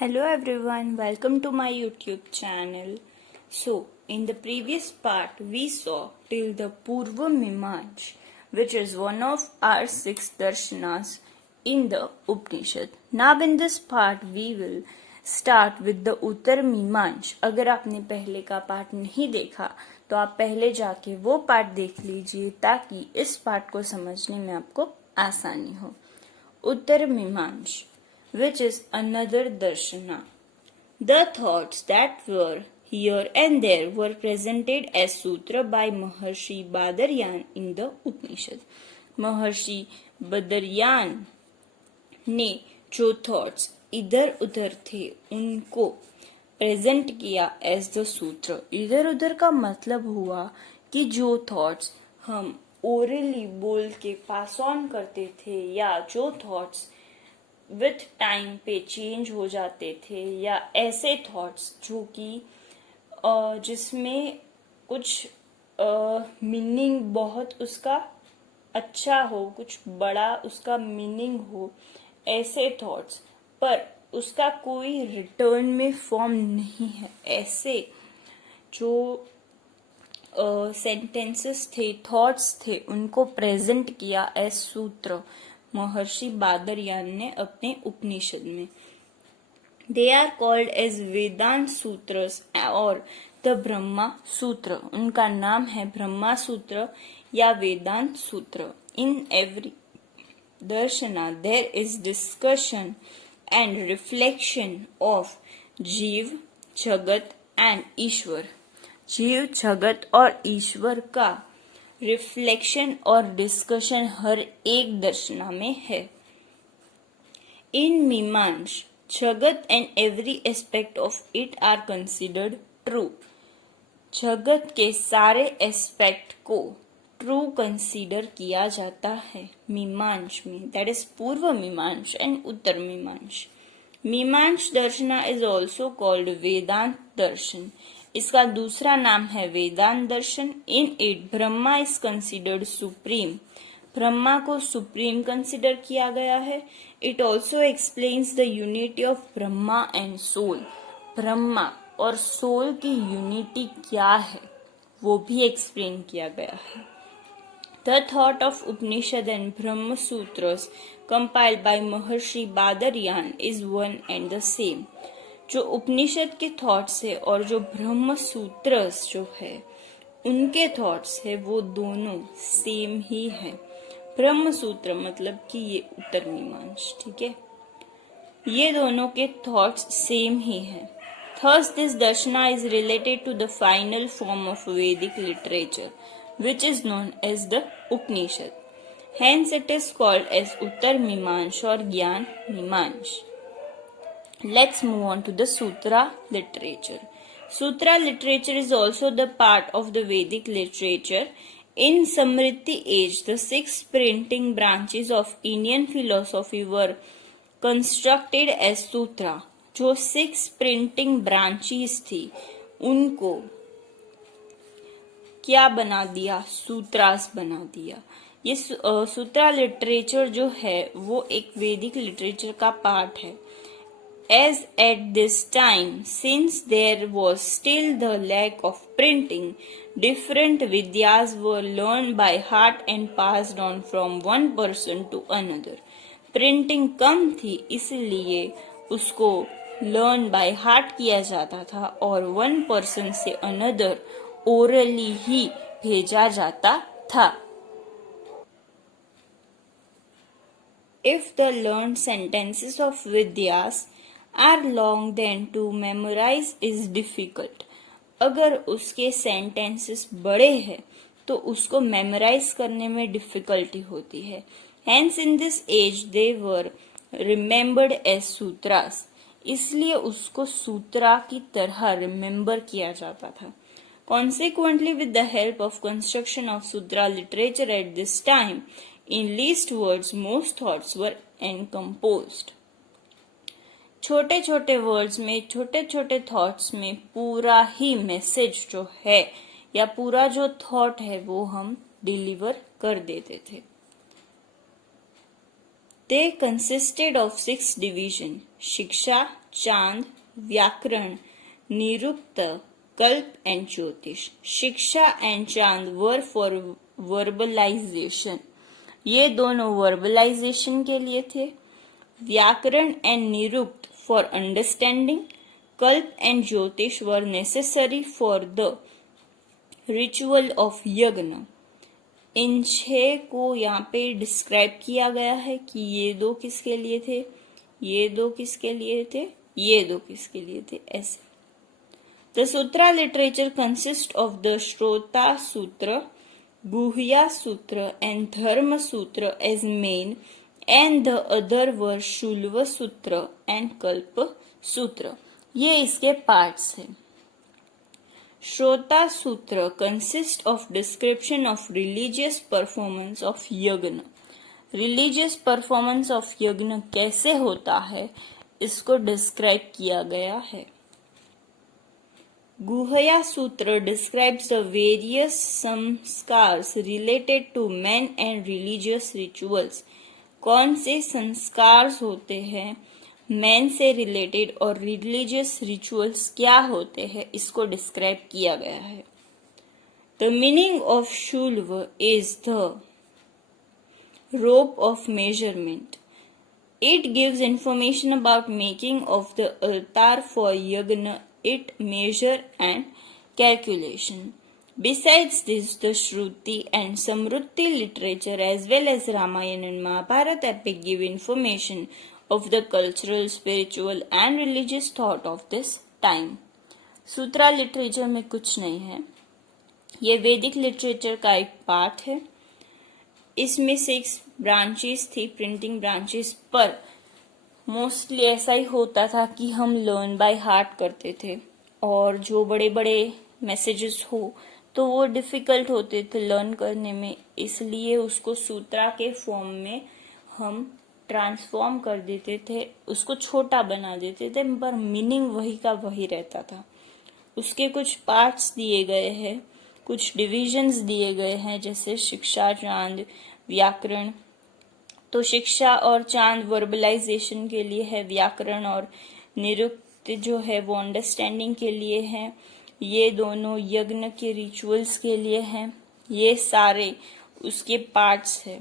Hello everyone, welcome to my YouTube channel. So, in the previous part, we saw till the Purva Mimansh, which is one of our 6 darshanas in the Upanishad. Now in this part, we will start with the Uttar Mimansh. अगर आपने पहले का part नहीं देखा तो आप पहले जाके वो पार्ट देख लीजिए ताकि इस पार्ट को समझने में आपको आसानी हो. उत्तर मीमांस, which is another darshana. The thoughts that were here and there were presented as sutra by Maharshi Badaryan in the Upanishad. Maharshi Badaryan ने जो थॉट्स इधर उधर थे उनको प्रेजेंट किया एज द सूत्र. इधर उधर का मतलब हुआ कि जो थॉट्स हम ओरली बोल के पास ऑन करते थे या जो थॉट्स विथ टाइम पे चेंज हो जाते थे या ऐसे थॉट्स जो कि जिसमें कुछ मीनिंग बहुत उसका अच्छा हो, कुछ बड़ा उसका मीनिंग हो, ऐसे थॉट्स पर उसका कोई रिटर्न में फॉर्म नहीं है, ऐसे जो सेंटेंसेस थे, थॉट्स थे, उनको प्रेजेंट किया एज सूत्र महर्षि बादरयान ने अपने उपनिषद में. दे आर कॉल्ड एज वेदांत सूत्रस और द ब्रह्मा सूत्र. उनका नाम है ब्रह्मा सूत्र या वेदांत सूत्र. In every Darshana there is discussion and reflection of जीव, जगत एंड ईश्वर. जीव, जगत और ईश्वर का रिफ्लेक्शन और डिस्कशन हर एक दर्शना में है. इन मीमांस, जगत and every aspect of it are considered true. जगत के सारे एस्पेक्ट को ट्रू कंसीडर किया जाता है मीमांस में. That is Purva Mimamsa and Uttar Mimamsa. Mimamsa darshana is also called Vedanta darshan. इसका दूसरा नाम है वेदांत दर्शन. In it Brahma is considered supreme. Brahma को सुप्रीम कंसिडर किया गया है. It also explains the unity of Brahma and soul. Brahma और सोल की यूनिटी क्या है वो भी एक्सप्लेन किया गया है. The thought of Upanishad and Brahma Sutras compiled by Maharshi Badarayana is one and the same. जो उपनिषद के थॉट्स है और जो ब्रह्म सूत्रस जो है उनके थॉट्स है वो दोनों सेम ही है. ब्रह्म सूत्र मतलब कि ये उत्तर मीमांस, ठीक है, ये दोनों के थॉट्स सेम ही है. Thus this darshana is related to the final form of Vedic literature, which is known as the Upanishad. Hence it is called as Uttar Mimans or Gyan Mimans. Let's move on to the Sutra literature. Sutra literature is also the part of the Vedic literature. In Samriti age, the 6 printing branches of Indian philosophy were constructed as Sutra. जो 6 printing branches थी उनको क्या बना दिया, सूत्रास बना दिया. ये सूत्रा literature जो है वो एक वैदिक लिटरेचर का पार्ट है. As at this time, since there was still the lack of printing, different vidyas were learned by heart and passed on from one person to another. Printing कम थी इसलिए उसको लर्न बाय हार्ट किया जाता था और one person से another orally ही भेजा जाता था. If the learned sentences of vidyas are long, then to memorize is difficult. अगर उसके सेंटेंसेस बड़े हैं तो उसको मेमोराइज करने में डिफिकल्टी होती है. Hence in this age they were remembered as sutras. इसलिए उसको सूत्रा की तरह रिमेम्बर किया जाता था. Consequently, with the help of construction of sutra literature at this time, in least words most thoughts were encomposed. छोटे छोटे वर्ड्स में, छोटे छोटे थॉट्स में पूरा ही मैसेज जो है या पूरा जो थॉट है वो हम डिलीवर कर देते थे. They consisted of 6 divisions: शिक्षा, चांद, व्याकरण, निरुक्त, कल्प and ज्योतिष. शिक्षा and चांद were for verbalization. ये दोनों वर्बलाइजेशन के लिए थे. व्याकरण एंड निरुक्त फॉर अंडरस्टैंडिंग. कल्प एंड ज्योतिष वर necessary for the ritual of यज्ञ. इन 6 को यहाँ पे डिस्क्राइब किया गया है कि ये 2 किसके लिए थे, ये 2 किसके लिए थे, ये 2 किसके लिए थे, ऐसे. The sutra literature consist of the Shrauta Sutra, Grihya Sutra and Dharma Sutra as main, and the other were Shulba Sutra and कल्प सूत्र. ये इसके पार्ट्स हैं. श्रोता सूत्र consist of description of religious performance of यज्ञ. रिलीजियस परफॉर्मेंस ऑफ यज्ञ कैसे होता है इसको डिस्क्राइब किया गया है. Grihya Sutra describes the various संस्कार्स related to men and religious rituals. कौन से संस्कार्स होते हैं, मैन से रिलेटेड और रिलीजियस रिचुअल्स क्या होते हैं, इसको डिस्क्राइब किया गया है. The meaning of Shulba is the rope of measurement. It gives information about making of the altar for yajna. It measure and calculation. Besides this, the Shruti and Samruti literature as well as Ramayana and Mahabharata epic give information of the cultural, spiritual and religious thought of this time. Sutra literature में कुछ नहीं है, ये वैदिक literature का एक part है. इसमें 6 ब्रांचेस थी, प्रिंटिंग ब्रांचेस, पर मोस्टली ऐसा ही होता था कि हम लर्न बाय हार्ट करते थे और जो बड़े बड़े मैसेजेस हो तो वो डिफिकल्ट होते थे लर्न करने में, इसलिए उसको सूत्रा के फॉर्म में हम ट्रांसफॉर्म कर देते थे, उसको छोटा बना देते थे, पर मीनिंग वही का वही रहता था. उसके कुछ पार्ट्स दिए गए हैं, कुछ डिविजन्स दिए गए हैं, जैसे शिक्षा, चांद, व्याकरण. तो शिक्षा और चांद वर्बलाइजेशन के लिए है, व्याकरण और निरुक्त जो है वो अंडरस्टैंडिंग के लिए है, ये दोनों यज्ञ के रिचुअल्स के लिए हैं. ये सारे उसके पार्ट्स है,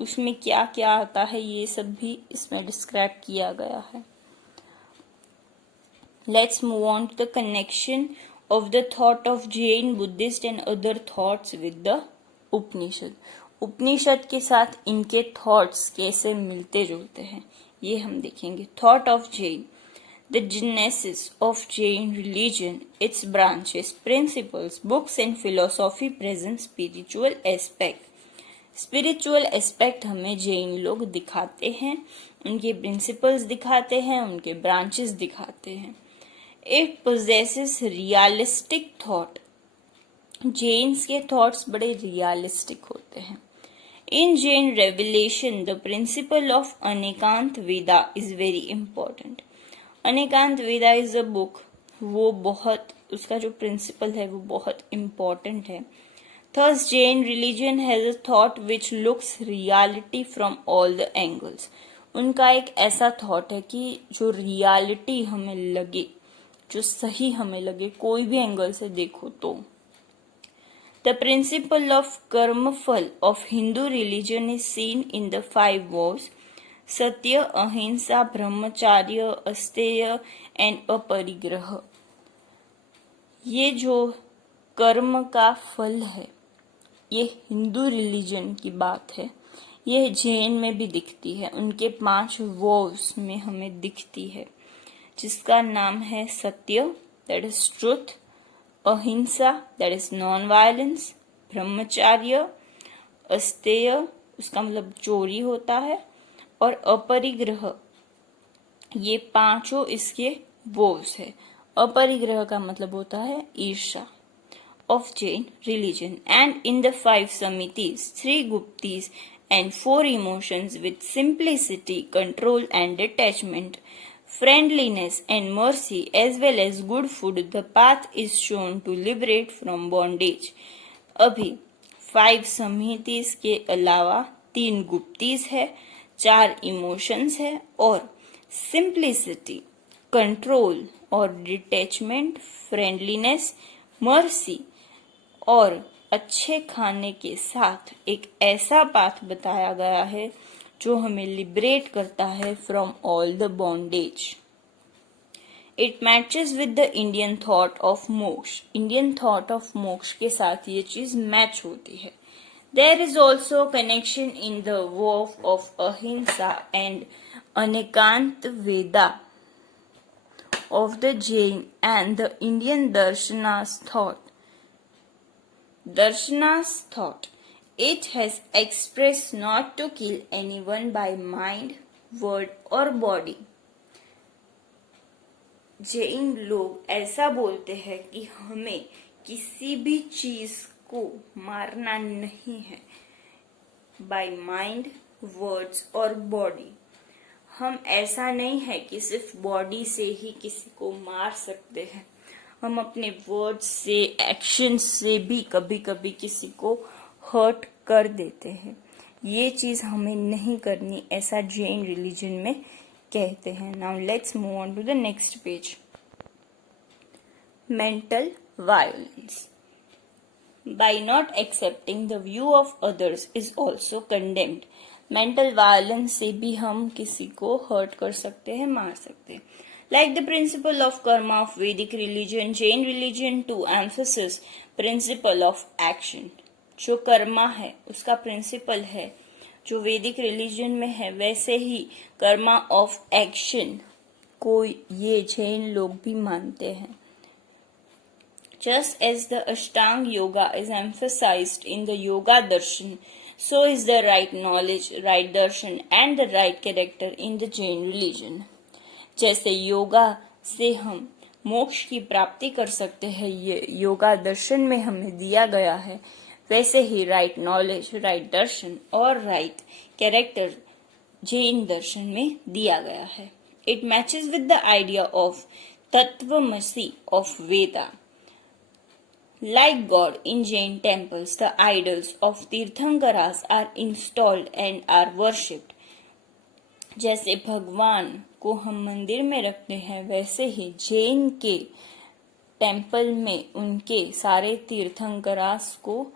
उसमें क्या क्या आता है ये सब भी इसमें डिस्क्राइब किया गया है. Let's move on to the connection of the thought of Jain, Buddhist and other thoughts with the Upanishad. Upanishad के साथ इनके थॉट्स कैसे मिलते जुलते हैं ये हम देखेंगे. Thought of Jain. The genesis of Jain religion, it's branches, principles, books and philosophy present spiritual aspect. Spiritual aspect हमें जैन लोग दिखाते हैं, उनके प्रिंसिपल्स दिखाते हैं, उनके ब्रांचेस दिखाते हैं. It possesses realistic thought. Jains के थॉट्स बड़े रियलिस्टिक होते हैं. In Jain revelation, the principle of Anekant Veda is very important. Anekant Veda is a book. वो बहुत, उसका जो principle है वो बहुत important है. Thus, Jain religion has a thought which looks reality from all the angles. उनका एक ऐसा thought है कि जो reality हमें लगे, जो सही हमें लगे, कोई भी एंगल से देखो तो. The principle of karmafal of Hindu religion is seen in the 5 vows: Satya, Ahimsa, Brahmacharya, Asteya and Aparigraha. ये जो कर्म का फल है, ये हिंदू रिलीजन की बात है, ये जैन में भी दिखती है. उनके 5 वोव्स में हमें दिखती है, जिसका नाम है सत्य, दैट इज ट्रुथ, अहिंसा, दैट इज नॉन वायलेंस, ब्रह्मचार्य, अस्तेय, उसका मतलब चोरी होता है, और अपरिग्रह. ये 5 इसके वोव्स है. अपरिग्रह का मतलब होता है ईर्षा. Of Jain religion. And in the 5 समितिस, 3 गुप्तीस and 4 emotions with simplicity, control and detachment, friendliness and mercy as well as good food, the path is shown to liberate from bondage. अभी 5 समितिस के अलावा 3 गुप्तीस है, 4 इमोशंस है और सिंप्लिसिटी, कंट्रोल और detachment, friendliness, mercy और अच्छे खाने के साथ एक ऐसा पाथ बताया गया है जो हमें लिबरेट करता है from all the bondage. It matches with the Indian thought of moksha. Indian thought of moksha के साथ ये चीज मैच होती है। There is also connection in the vow of ahimsa and anekanta vada of the Jain and the Indian darshanas thought. Darshana's thought. It has expressed not to kill anyone by mind, word or body. Jain लोग ऐसा बोलते हैं कि हमें किसी भी चीज को मारना नहीं है बाय माइंड, वर्ड्स और बॉडी। हम ऐसा नहीं है कि सिर्फ बॉडी से ही किसी को मार सकते हैं, हम अपने वर्ड्स से, एक्शन से भी कभी कभी किसी को हर्ट कर देते हैं। ये चीज हमें नहीं करनी, ऐसा जैन रिलीजन में कहते हैं। Now let's move on to the next page. Mental violence by not accepting the view of others is also condemned. Mental violence से भी हम किसी को हर्ट कर सकते हैं, मार सकते हैं। Like the principle of karma of Vedic religion, Jain religion too emphasizes principle of action. जो कर्मा है उसका प्रिंसिपल है जो वैदिक रिलीजन में है, वैसे ही कर्मा ऑफ एक्शन को ये जैन लोग भी मानते हैं। Just as the Ashtang Yoga is emphasized in the Yoga Darshan, so is the right knowledge, right darshan and the right character in the Jain religion. जैसे योगा से हम मोक्ष की प्राप्ति कर सकते हैं, ये योगा दर्शन में हमें दिया गया है, वैसे ही राइट नॉलेज, राइट दर्शन और राइट कैरेक्टर जैन दर्शन में दिया गया है। It matches with the idea of tattvamasi of Veda. Like God in Jain temples, the idols of Tirthankaras are installed and are worshipped. जैसे भगवान को हम मंदिर में रखते हैं, वैसे ही जैन के टेम्पल में उनके सारे तीर्थंकरास को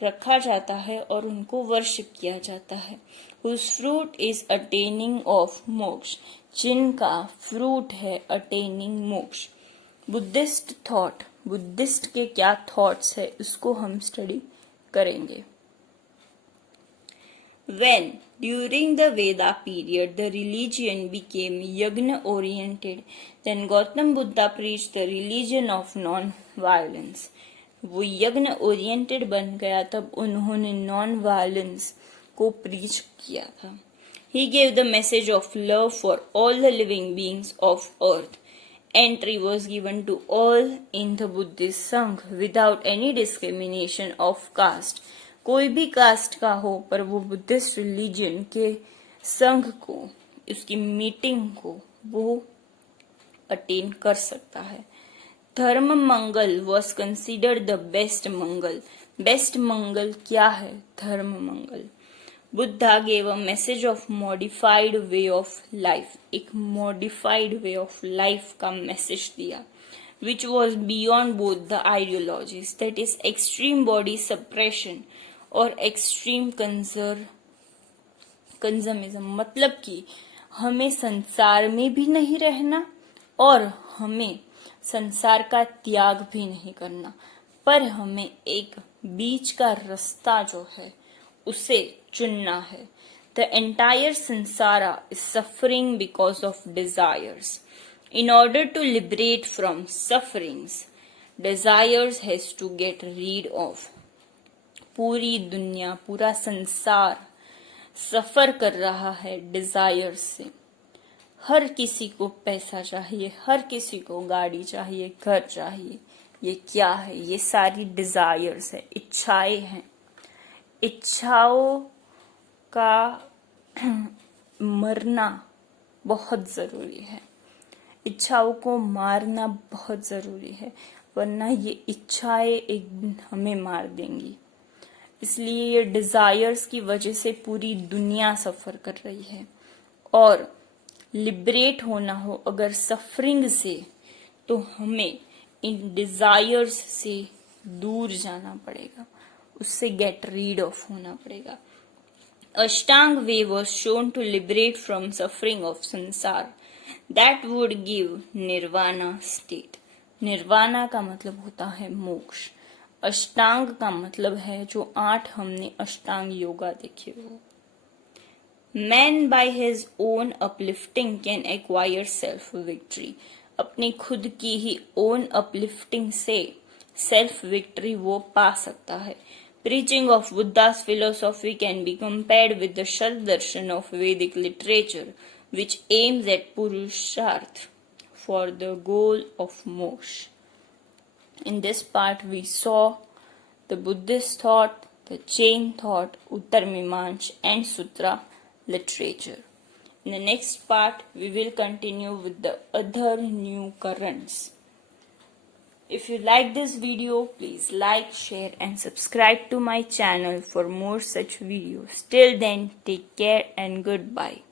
रखा जाता है और उनको वर्शिप किया जाता है। Whose fruit is attaining of मोक्ष, जिनका फ्रूट है अटेनिंग मोक्ष। बुद्धिस्ट थॉट, बुद्धिस्ट के क्या थॉट्स है उसको हम स्टडी करेंगे। When during the Veda period the religion became yagna oriented, then Gautam Buddha preached the religion of non-violence. वो यज्ञ ओरिएंटेड बन गया तब उन्होंने नॉन वायलेंस को प्रीच किया था। He gave the message of love for all the living beings of earth. Entry was given to all in the Buddhist Sangh without any discrimination of caste. कोई भी cast का हो पर वो Buddhist religion के संघ को, उसकी मीटिंग को वो अटेन कर सकता है। Dharma mangal was considered the best mangal. Best mangal क्या है? Dharma mangal. Buddha gave a message of modified way of life. एक मॉडिफाइड वे ऑफ लाइफ का मैसेज दिया, which was beyond both the ideologies, that is extreme body suppression और एक्सट्रीम कंजमिज्म। मतलब कि हमें संसार में भी नहीं रहना और हमें संसार का त्याग भी नहीं करना, पर हमें एक बीच का रास्ता जो है उसे चुनना है। द एंटायर संसारा is suffering because of desires. In order to liberate from sufferings, desires has to get rid of. पूरी दुनिया, पूरा संसार सफर कर रहा है डिजायर्स से। हर किसी को पैसा चाहिए, हर किसी को गाड़ी चाहिए, घर चाहिए। ये क्या है? ये सारी डिजायर्स है, इच्छाएं हैं। इच्छाओं का मरना बहुत जरूरी है, इच्छाओं को मारना बहुत जरूरी है, वरना ये इच्छाएं एक दिन हमें मार देंगी। इसलिए ये डिजायर्स की वजह से पूरी दुनिया सफर कर रही है। और लिबरेट होना हो अगर सफरिंग से, तो हमें इन डिजायर्स से दूर जाना पड़ेगा, उससे गेट रीड ऑफ होना पड़ेगा। Ashtanga way was shown to liberate from suffering of samsara that would give nirvana state. Nirvana का मतलब होता है मोक्ष। अष्टांग का मतलब है जो 8 हमने अष्टांग योगा देखे हो। Man by his own uplifting can acquire self victory. अपनी खुद की ही ओन अपलिफ्टिंग से सेल्फ विक्ट्री वो पा सकता है। Preaching of Buddha's philosophy can be compared with the Sharp darshan of Vedic literature, which aims at purusharth for the goal of moksha. In this part, we saw the Buddhist thought, the Jain thought, Uttar Mimamsa and Sutra literature. In the next part, we will continue with the other new currents. If you like this video, please like, share and subscribe to my channel for more such videos. Till then, take care and goodbye.